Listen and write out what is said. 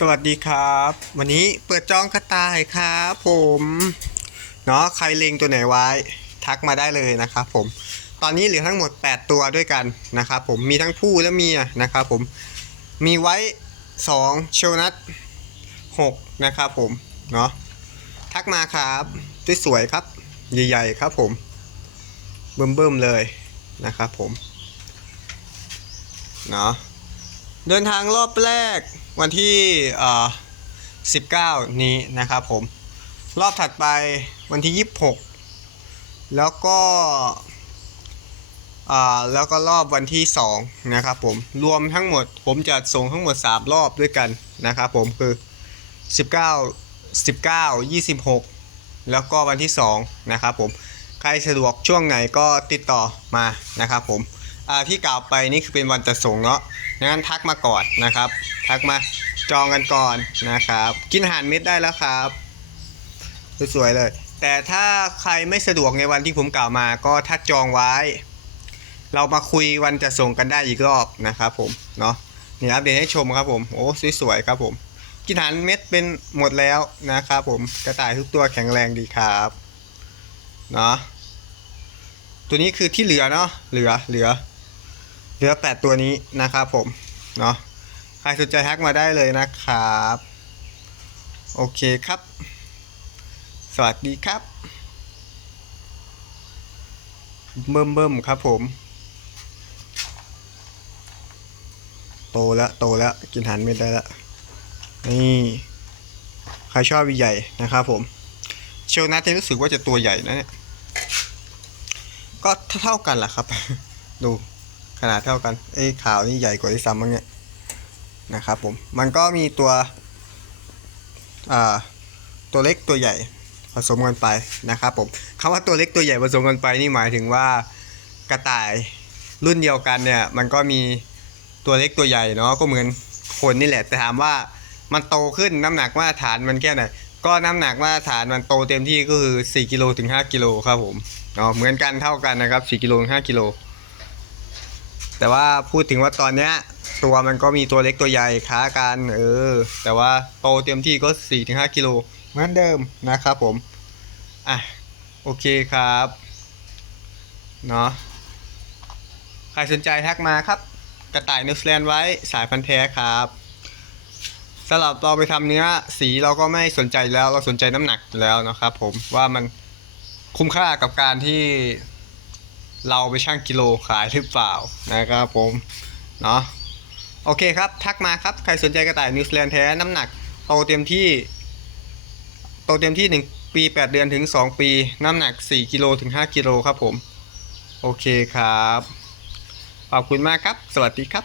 สวัสดีครับ วันนี้เปิดจองกระต่ายครับผมเนาะใครเล็งตัวไหนไว้ ทักมาได้เลยนะครับผม ตอนนี้เหลือทั้งหมด 8 ตัวด้วยกันนะครับผมมีทั้งผู้และเมียนะครับผมมีไว้2เชลนัท6นะครับผมเนาะทักมาครับสวยๆครับ ใหญ่ๆครับผมเบิ่มๆเลยนะครับผมเนาะ เดินทางรอบแรกวันที่19นี้นะครับผม รอบถัดไปวันที่26แล้วก็แล้วก็รอบวันที่2นะครับผมรวมทั้งหมดผมจะส่งทั้งหมด 3 รอบด้วยกันนะครับผมคือ 19 19 26 แล้วก็วันที่2นะครับผมใครสะดวกช่วงไหนก็ติดต่อมานะครับผม ที่กล่าวไปนี่คือเป็นวันจัดส่งเนาะงั้นทักมาก่อนนะครับ ทักมาจองกันก่อนนะครับ กินอาหารเม็ดได้แล้วครับสวยๆเลย แต่ถ้าใครไม่สะดวกในวันที่ผมกล่าวมาก็ทักจองไว้ เรามาคุยวันจะส่งกันได้อีกรอบนะครับผมเนาะนี่อัปเดตให้ชมครับผมโอ้สวยๆครับผมกินอาหารเม็ดเป็นหมดแล้วนะครับผมกระต่ายทุกตัวแข็งแรงดีครับเนาะตัวนี้คือที่เหลือเนาะเหลือเหลือ เหลือ8ตัวนี้นะครับผม เนาะใครสนใจทักมาได้เลยนะครับ โอเคครับ สวัสดีครับ เบิ่มเบิ่มครับผม โตแล้วโตแล้วกินหันไม่ได้แล้วนี่ใครชอบวีใหญ่นะครับผมเชลนัทรู้สึกว่าจะตัวใหญ่นะเนี่ย ก็เท่ากันแหละครับ ดู ขนาดเท่ากันไอ้ขาวนี่ใหญ่กว่าที่ซ้ำมั้งเนี่ยนะครับผมมันก็มีตัวอ่าตัวเล็กตัวใหญ่ผสมกันไปนะครับผมคำว่าตัวเล็กตัวใหญ่ผสมกันไปนี่หมายถึงว่ากระต่ายรุ่นเดียวกันเนี่ยมันก็มีตัวเล็กตัวใหญ่เนาะก็เหมือนคนนี่แหละ แต่ถามว่ามันโตขึ้นน้ำหนักมาตรฐานมันแค่ไหนก็น้ำหนักมาตรฐานมันโตเต็มที่ก็คือ 4 กิโลถึง 5 กิโลครับผมเนาะเหมือนกันเท่ากันนะครับ 4 กิโลถึง5กิโล แต่ว่าพูดถึงว่าตอนเนี้ย ตัวมันก็มีตัวเล็กตัวใหญ่ค้ากันเออ แต่ว่าโตเต็มที่ก็4ี่ถึงห้ากิโลเหมือนเดิมนะครับผมอะโอเคครับเนาะใครสนใจทักมาครับ กระต่ายนิวซีแลนด์ไว้สายพันธุ์แท้ครับสำหรับเราไปทำเนื้อสีเราก็ไม่สนใจแล้วเราสนใจน้ำหนักแล้วนะครับผมว่ามันคุ้มค่ากับการที่ เราไปชั่งกิโลขายหรือเปล่านะครับผม เนาะโอเคครับ ทักมาครับ ใครสนใจกระต่ายนิวซีแลนด์แท้น้ำหนักโตเต็มที่ โตเต็มที่ 1 ปี 8 เดือนถึง 2 ปี น้ำหนัก 4 กิโลถึง 5 กิโลครับผม โอเคครับ ขอบคุณมากครับ สวัสดีครับ